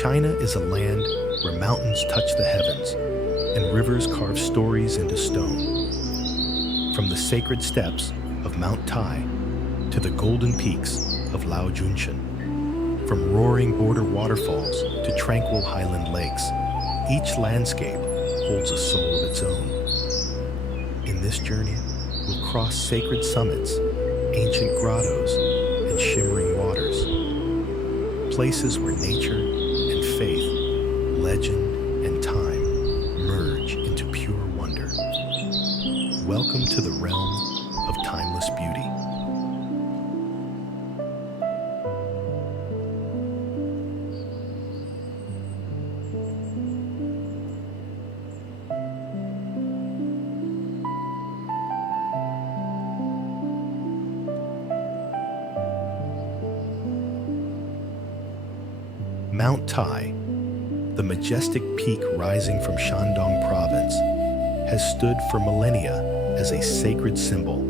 China is a land where mountains touch the heavens and rivers carve stories into stone. From the sacred steps of Mount Tai to the golden peaks of Laojunshan, from roaring border waterfalls to tranquil highland lakes, each landscape holds a soul of its own. In this journey, we'll cross sacred summits, ancient grottos, and shimmering waters, places where nature and faith, legend and time merge into pure wonder. Welcome to the realm of timeless beauty. Mount Tai, the majestic peak rising from Shandong province, has stood for millennia as a sacred symbol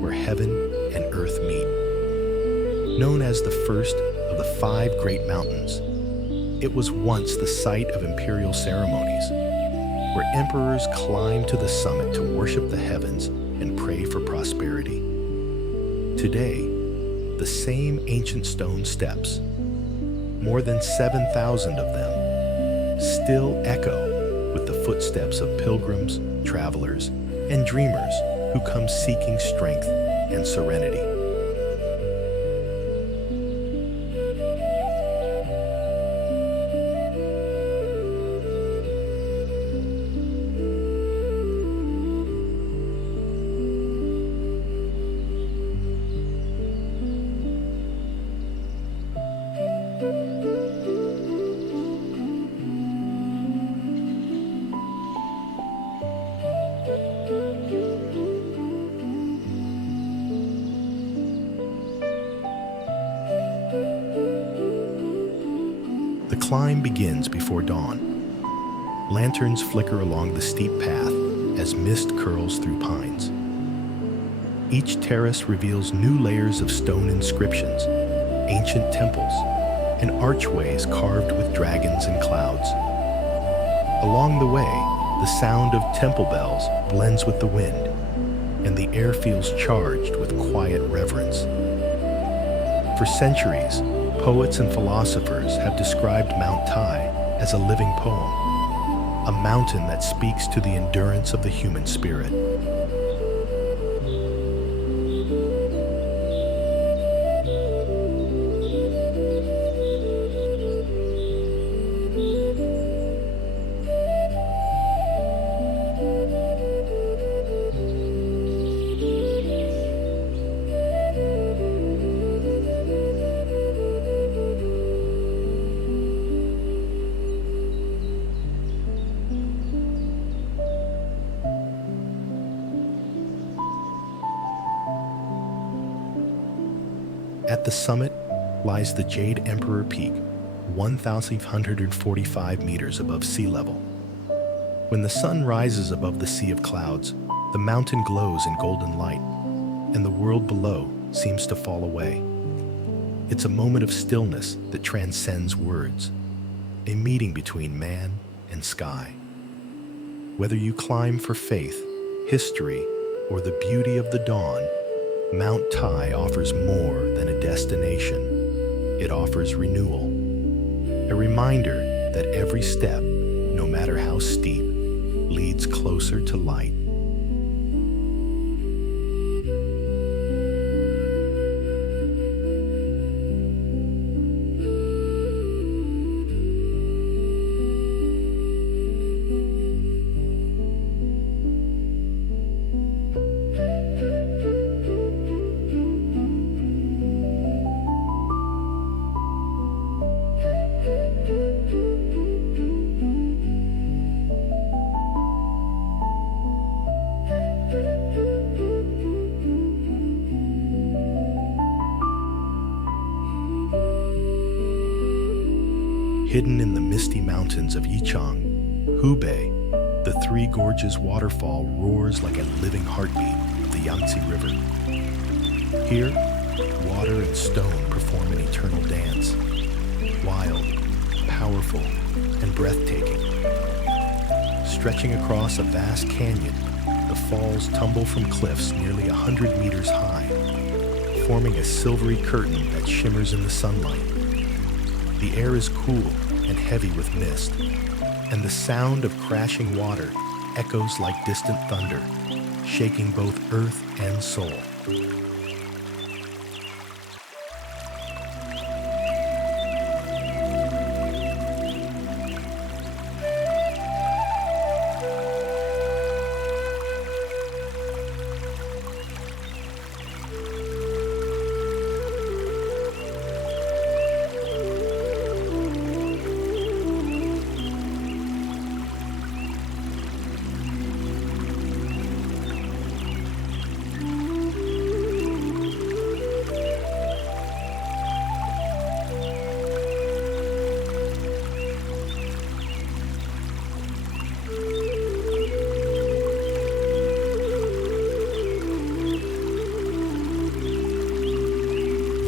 where heaven and earth meet. Known as the first of the 5 great mountains, it was once the site of imperial ceremonies, where emperors climbed to the summit to worship the heavens and pray for prosperity. Today, the same ancient stone steps, more than 7,000 of them, still echo with the footsteps of pilgrims, travelers, and dreamers who come seeking strength and serenity. The climb begins before dawn. Lanterns flicker along the steep path as mist curls through pines. Each terrace reveals new layers of stone inscriptions, ancient temples, and archways carved with dragons and clouds. Along the way, the sound of temple bells blends with the wind, and the air feels charged with quiet reverence. For centuries, poets and philosophers have described Mount Tai as a living poem, a mountain that speaks to the endurance of the human spirit. At the summit lies the Jade Emperor Peak, 1,145 meters above sea level. When the sun rises above the sea of clouds, the mountain glows in golden light, and the world below seems to fall away. It's a moment of stillness that transcends words, a meeting between man and sky. Whether you climb for faith, history, or the beauty of the dawn, Mount Tai offers more than a destination. It offers renewal, a reminder that every step, no matter how steep, leads closer to light. Hidden in the misty mountains of Yichang, Hubei, the Three Gorges waterfall roars like a living heartbeat of the Yangtze River. Here, water and stone perform an eternal dance, wild, powerful, powerful and breathtaking. Stretching across a vast canyon, the falls tumble from cliffs nearly 100 meters high, forming a silvery curtain that shimmers in the sunlight. The air is cool and heavy with mist, and the sound of crashing water echoes like distant thunder, shaking both earth and soul.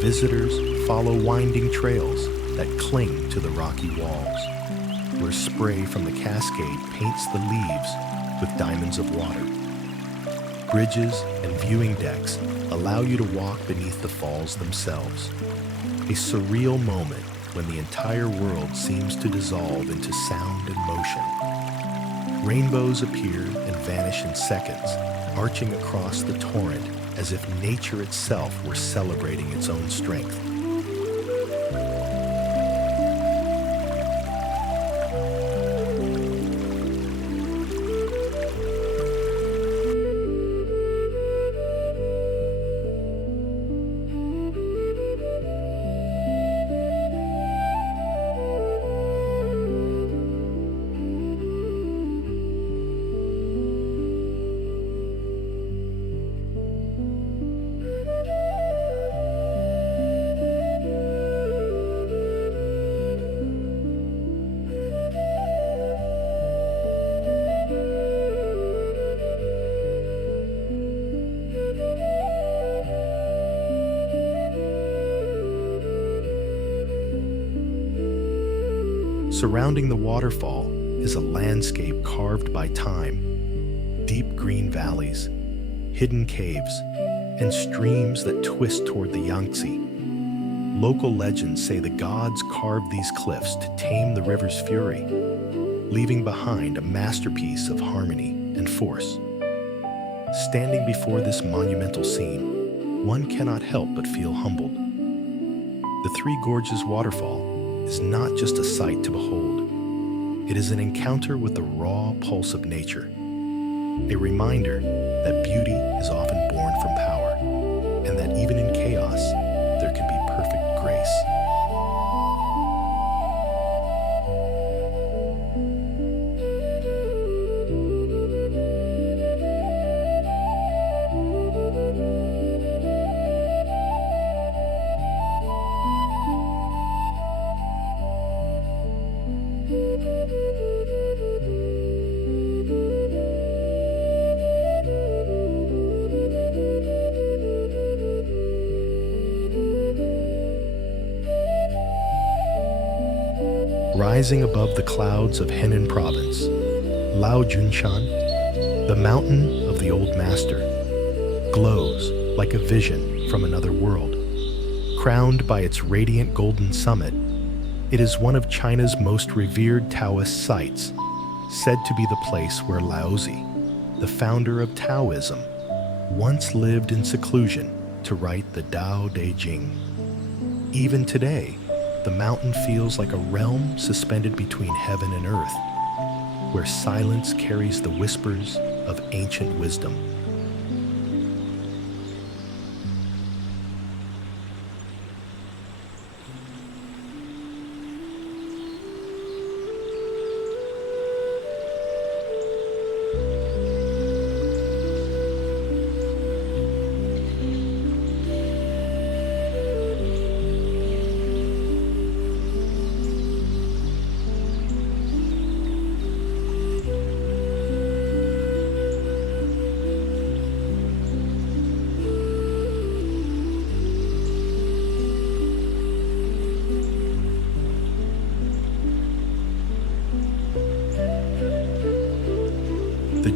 Visitors follow winding trails that cling to the rocky walls, where spray from the cascade paints the leaves with diamonds of water. Bridges and viewing decks allow you to walk beneath the falls themselves, a surreal moment when the entire world seems to dissolve into sound and motion. Rainbows appear and vanish in seconds, arching across the torrent as if nature itself were celebrating its own strength. Surrounding the waterfall is a landscape carved by time, deep green valleys, hidden caves, and streams that twist toward the Yangtze. Local legends say the gods carved these cliffs to tame the river's fury, leaving behind a masterpiece of harmony and force. Standing before this monumental scene, one cannot help but feel humbled. The Three Gorges waterfall is not just a sight to behold. It is an encounter with the raw pulse of nature, a reminder that beauty is often born from power, and that even in chaos, there can be perfect grace. Rising above the clouds of Henan Province, Lao Junshan, the mountain of the old master, glows like a vision from another world. Crowned by its radiant golden summit, it is one of China's most revered Taoist sites, said to be the place where Laozi, the founder of Taoism, once lived in seclusion to write the Tao Te Ching. Even today, the mountain feels like a realm suspended between heaven and earth, where silence carries the whispers of ancient wisdom.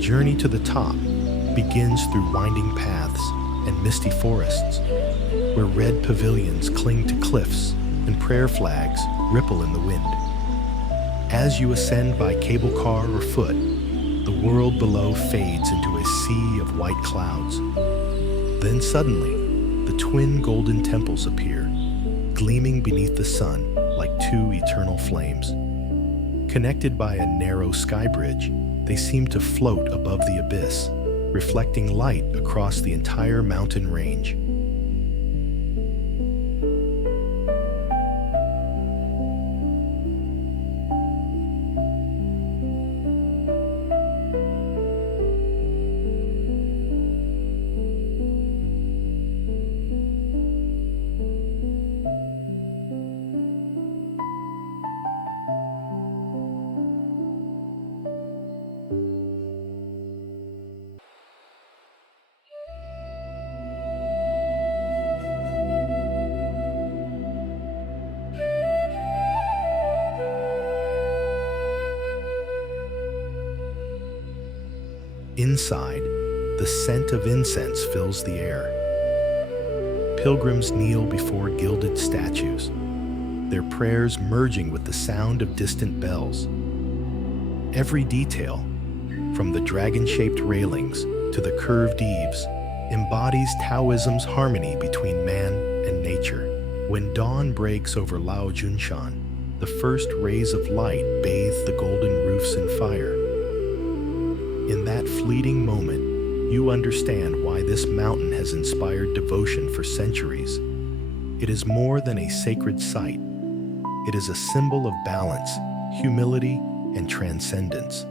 journey to the top begins through winding paths and misty forests, where red pavilions cling to cliffs and prayer flags ripple in the wind. As you ascend by cable car or foot, the world below fades into a sea of white clouds. Then suddenly, the twin golden temples appear, gleaming beneath the sun like two eternal flames. Connected by a narrow sky bridge, they seem to float above the abyss, reflecting light across the entire mountain range. Inside, the scent of incense fills the air. Pilgrims kneel before gilded statues, their prayers merging with the sound of distant bells. Every detail, from the dragon-shaped railings to the curved eaves, embodies Taoism's harmony between man and nature. When dawn breaks over Lao Junshan, the first rays of light bathe the golden roofs in fire. In that fleeting moment, you understand why this mountain has inspired devotion for centuries. It is more than a sacred site. It is a symbol of balance, humility, and transcendence,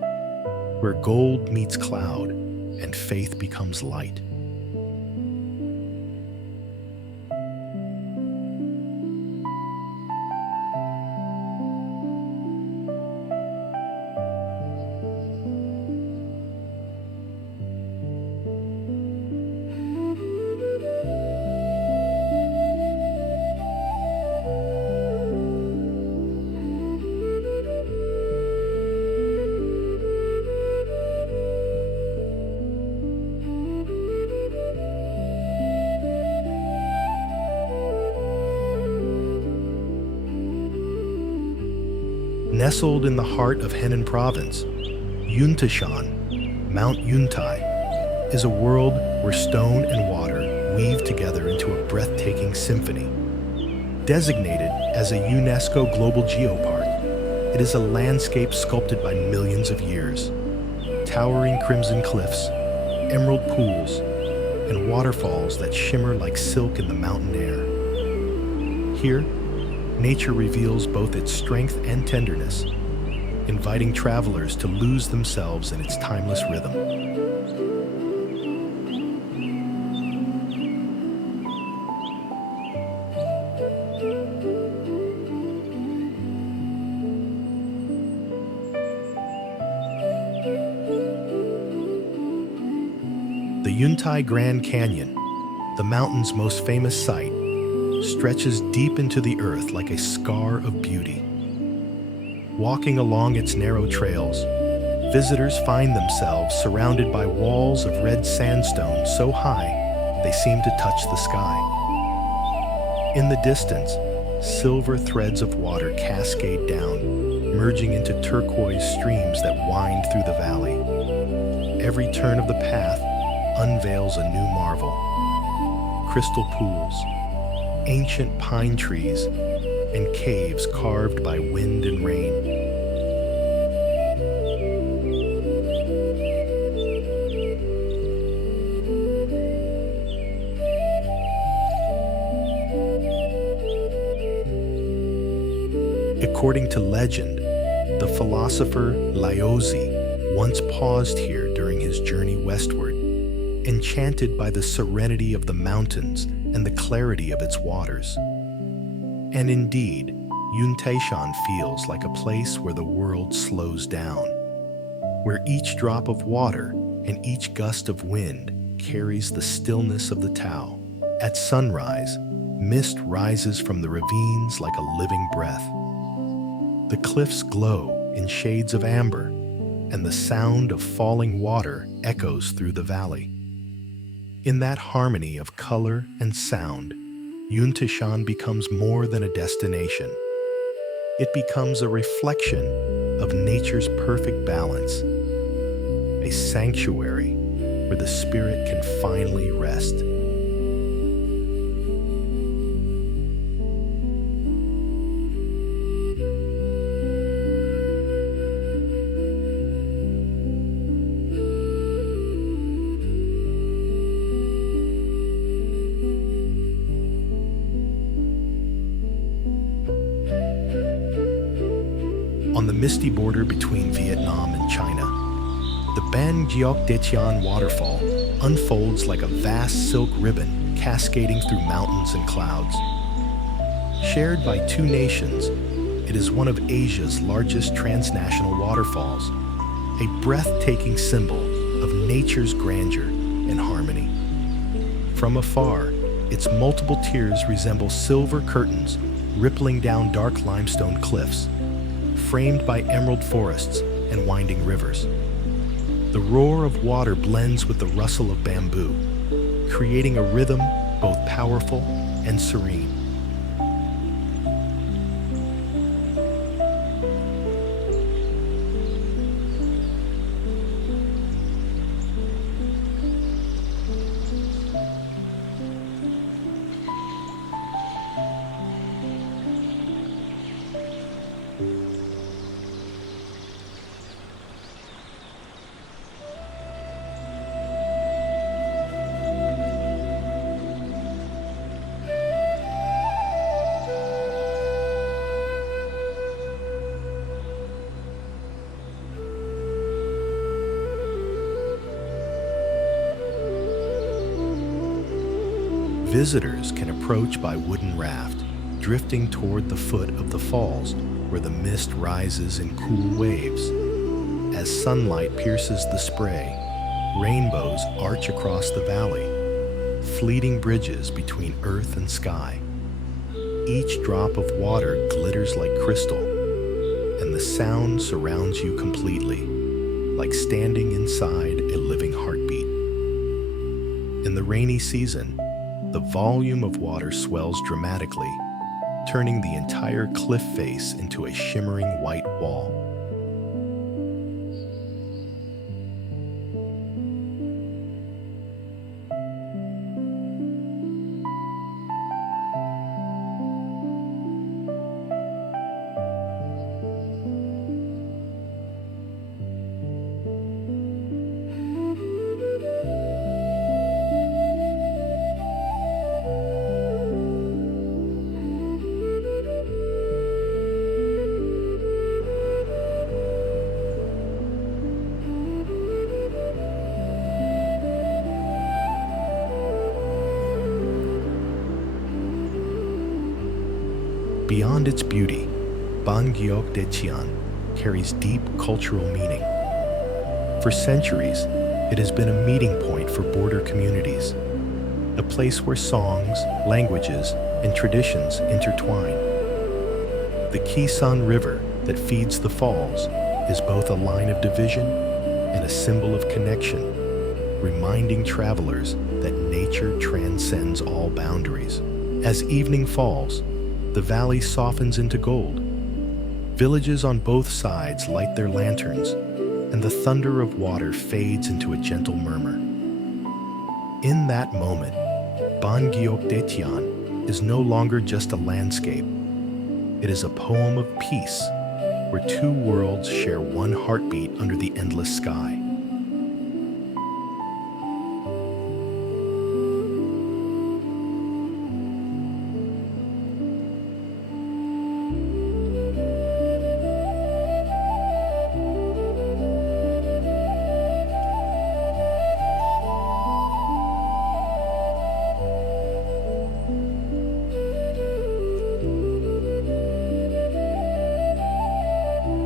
where gold meets cloud and faith becomes light. Nestled in the heart of Henan Province, Yuntashan, Mount Yuntai, is a world where stone and water weave together into a breathtaking symphony. Designated as a UNESCO Global Geopark, it is a landscape sculpted by millions of years. Towering crimson cliffs, emerald pools, and waterfalls that shimmer like silk in the mountain air. Here, nature reveals both its strength and tenderness, inviting travelers to lose themselves in its timeless rhythm. The Yuntai Grand Canyon, the mountain's most famous site, stretches deep into the earth like a scar of beauty. Walking along its narrow trails, visitors find themselves surrounded by walls of red sandstone so high they seem to touch the sky. In the distance, silver threads of water cascade down, merging into turquoise streams that wind through the valley. Every turn of the path unveils a new marvel. Crystal pools, ancient pine trees, and caves carved by wind and rain. According to legend, the philosopher Laozi once paused here during his journey westward, enchanted by the serenity of the mountains and the clarity of its waters. And indeed, Yuntaishan feels like a place where the world slows down, where each drop of water and each gust of wind carries the stillness of the Tao. At sunrise, mist rises from the ravines like a living breath. The cliffs glow in shades of amber and the sound of falling water echoes through the valley. In that harmony of color and sound, Yuntishan becomes more than a destination. It becomes a reflection of nature's perfect balance, a sanctuary where the spirit can finally rest. On the misty border between Vietnam and China, the Ban Giok De Tian waterfall unfolds like a vast silk ribbon cascading through mountains and clouds. Shared by two nations, it is one of Asia's largest transnational waterfalls, a breathtaking symbol of nature's grandeur and harmony. From afar, its multiple tiers resemble silver curtains rippling down dark limestone cliffs, framed by emerald forests and winding rivers. The roar of water blends with the rustle of bamboo, creating a rhythm both powerful and serene. Visitors can approach by wooden raft, drifting toward the foot of the falls where the mist rises in cool waves. As sunlight pierces the spray, rainbows arch across the valley, fleeting bridges between earth and sky. Each drop of water glitters like crystal, and the sound surrounds you completely, like standing inside a living heartbeat. In the rainy season, the volume of water swells dramatically, turning the entire cliff face into a shimmering white wall. Beyond its beauty, Ban Giok De Tian carries deep cultural meaning. For centuries, it has been a meeting point for border communities, a place where songs, languages, and traditions intertwine. The Kisan River that feeds the falls is both a line of division and a symbol of connection, reminding travelers that nature transcends all boundaries. As evening falls, the valley softens into gold. Villages on both sides light their lanterns, and the thunder of water fades into a gentle murmur. In that moment, Ban Giok De Tian is no longer just a landscape. It is a poem of peace, where two worlds share one heartbeat under the endless sky.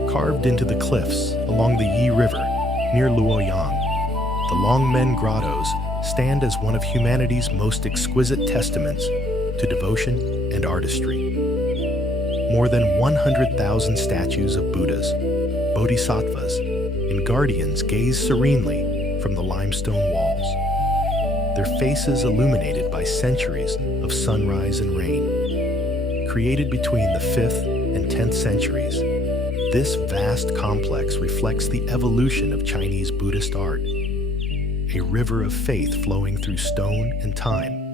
Carved into the cliffs along the Yi River near Luoyang, the Longmen Grottos stand as one of humanity's most exquisite testaments to devotion and artistry. More than 100,000 statues of Buddhas, bodhisattvas, and and guardians gaze serenely from the limestone walls, their faces illuminated by centuries of sunrise and rain. Created between the 5th and 10th centuries, this vast complex reflects the evolution of Chinese Buddhist art, a river of faith flowing through stone and time.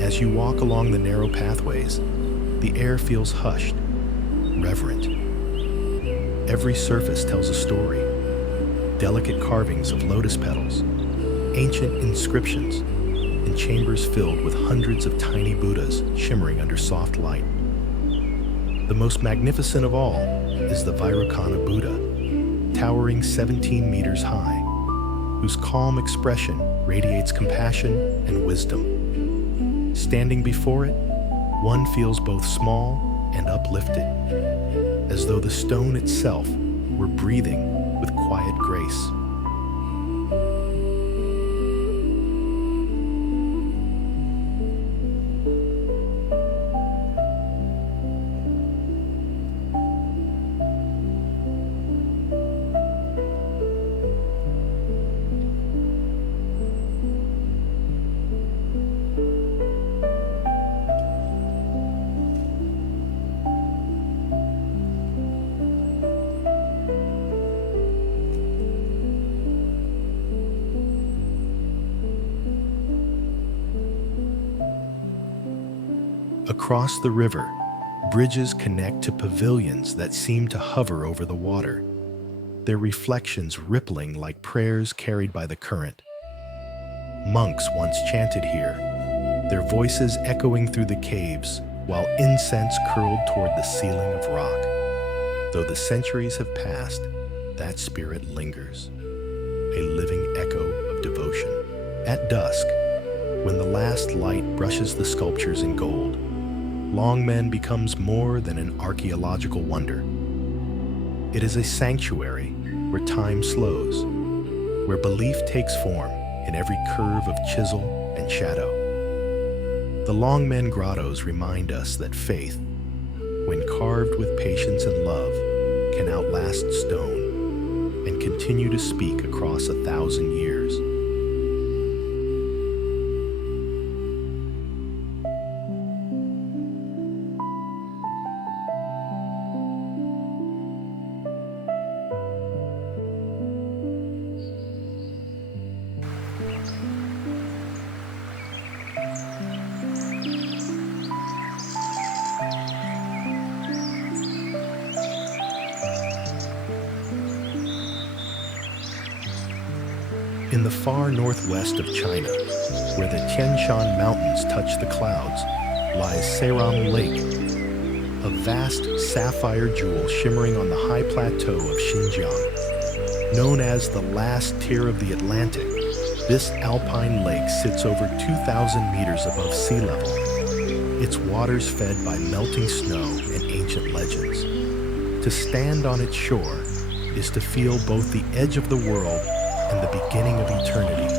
As you walk along the narrow pathways, the air feels hushed, reverent. Every surface tells a story. Delicate carvings of lotus petals, ancient inscriptions, and chambers filled with hundreds of tiny Buddhas shimmering under soft light. The most magnificent of all is the Vairocana Buddha, towering 17 meters high, whose calm expression radiates compassion and wisdom. Standing before it, one feels both small and uplifted, as though the stone itself were breathing with quiet grace. Across the river, bridges connect to pavilions that seem to hover over the water, their reflections rippling like prayers carried by the current. Monks once chanted here, their voices echoing through the caves while incense curled toward the ceiling of rock. Though the centuries have passed, that spirit lingers, a living echo of devotion. At dusk, when the last light brushes the sculptures in gold, Longmen becomes more than an archaeological wonder. It is a sanctuary where time slows, where belief takes form in every curve of chisel and shadow. The Longmen grottos remind us that faith, when carved with patience and love, can outlast stone and continue to speak across 1,000 years. In the far northwest of China, where the Tian Shan Mountains touch the clouds, lies Seram Lake, a vast sapphire jewel shimmering on the high plateau of Xinjiang. Known as the last tier of the Atlantic, this alpine lake sits over 2,000 meters above sea level, its waters fed by melting snow and ancient legends. To stand on its shore is to feel both the edge of the world and the beginning of eternity.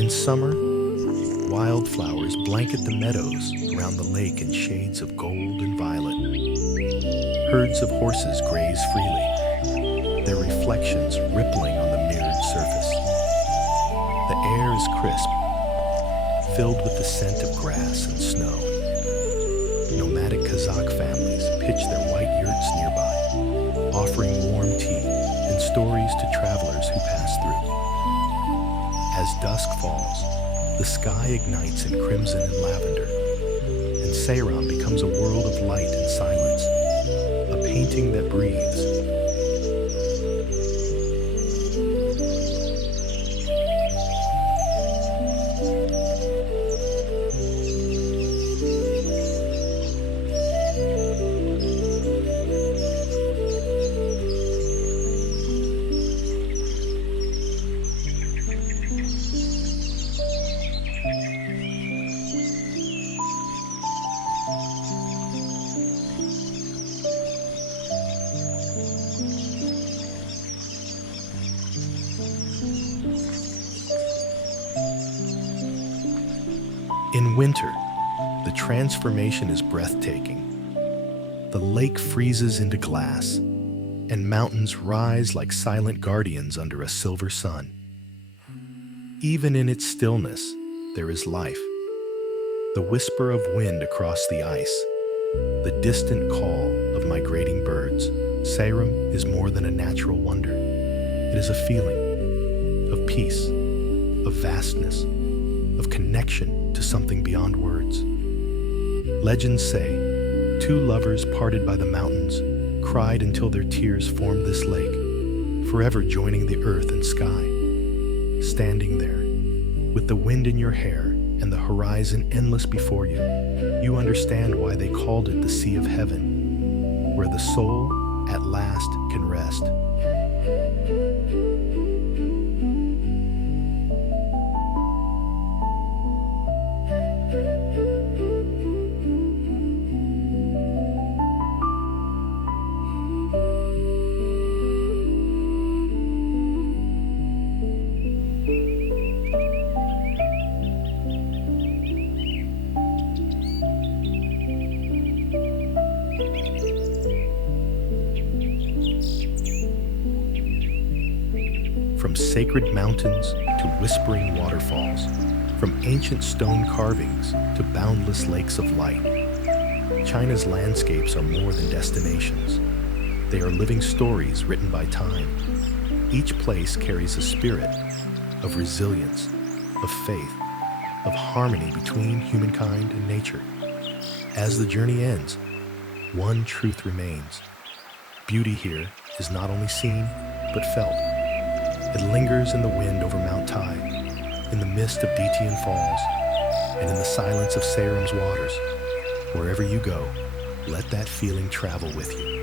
In summer, wildflowers blanket the meadows around the lake in shades of gold and violet. Herds of horses graze freely, their reflections rippling on the mirrored surface. The air is crisp, filled with the scent of grass and snow. Nomadic Kazakh families pitch their white yurts nearby, offering warm tea and stories to travelers who pass through. As dusk falls, the sky ignites in crimson and lavender, and Seyram becomes a world of light and silence, a painting that breathes. In winter, the transformation is breathtaking. The lake freezes into glass, and mountains rise like silent guardians under a silver sun. Even in its stillness, there is life. The whisper of wind across the ice, the distant call of migrating birds. Seyram is more than a natural wonder. It is a feeling of peace, of vastness, of connection to something beyond words. Legends say, two lovers parted by the mountains cried until their tears formed this lake, forever joining the earth and sky. Standing there, with the wind in your hair and the horizon endless before you, you understand why they called it the Sea of Heaven, where the soul at last can rest. From sacred mountains to whispering waterfalls, from ancient stone carvings to boundless lakes of light, China's landscapes are more than destinations. They are living stories written by time. Each place carries a spirit of resilience, of faith, of harmony between humankind and nature. As the journey ends, one truth remains. Beauty here is not only seen, but felt. It lingers in the wind over Mount Tai, in the mist of Ditian Falls, and in the silence of Seyram's waters. Wherever you go, let that feeling travel with you.